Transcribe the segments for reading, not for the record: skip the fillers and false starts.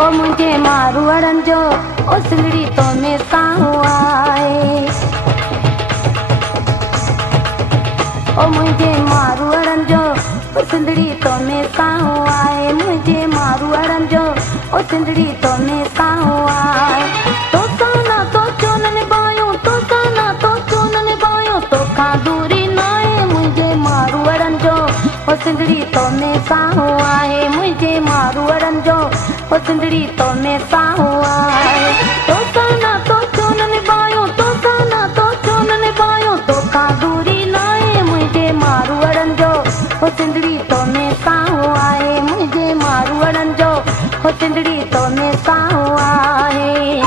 ओ मुझे मारवाड़न जो ओ सिंधड़ी तो में साहू आए। ओ मुझे मारवाड़न जो ओ सिंधड़ी तो में साहू आए। मुझे मारवाड़न जो ओ सिंधड़ी तो में साहू आए। तो साना तो चोन निभायो, तो साना तो चोन निभायो, तो खा दूरी नाए। मुझे मारवाड़न जो ओ सिंधड़ी तो में साहू आए। मुझे मारवाड़न जो ओ सिंधड़ी तो में साहू आए। तो साना तो चोन निभायो, तो साना तो चोन निभायो, तो खा दूरी नाए। मुझे मारवाड़न जो ओ सिंधड़ी तो में साहू आए। मुझे मारवाड़न जो ओ सिंधड़ी तो में साहू आए।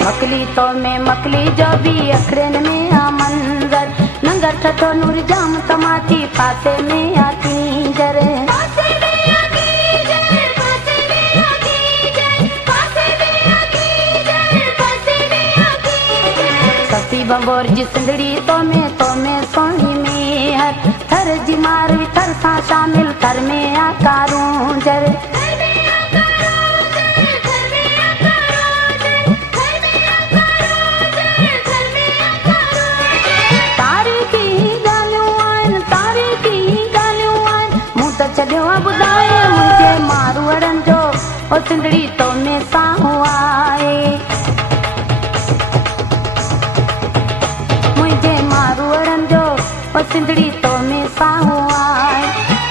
मकली तो में मकली जो भी अखड़न में आ मंजर। नंगर ठठो नूर जाम तमाची पासे में आ तींजर। ससी बंबोर जी सिंधड़ी तो में सोनी में हर थर जी मार थर सा शामिल थर में आ कारूंजर। मुझे मारवाड़न जो ओ सिंधड़ी तो में साहू आए। मुझे मारवाड़न जो ओ सिंधड़ी तो में साहू आए।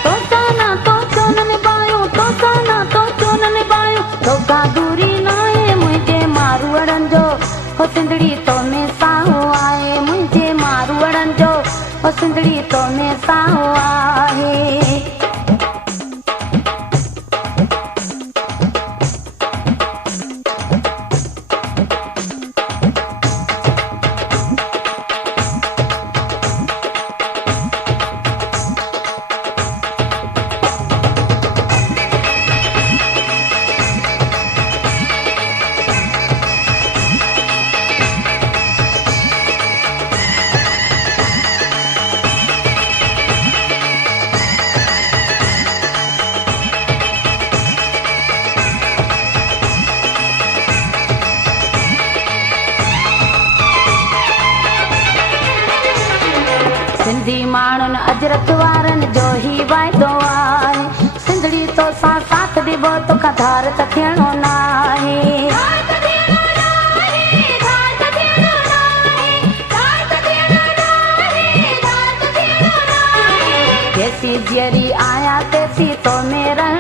तो साना तो चोन निभायो, तो साना तो चोन निभायो, तो का दूरी नाए। मुझे मारवाड़न जो ओ सिंधड़ी तो में साहू आए। मुझे मारवाड़न जो ओ सिंधड़ी तो में साहू आए। सिंधी माण्हुन अजरत वारन जो ही वाइदो आहे। सिंधड़ी तो सां साथ ॾिबो तोखां धार त थियणो नाहे। तेसी जियरी आया तेसी तो में रह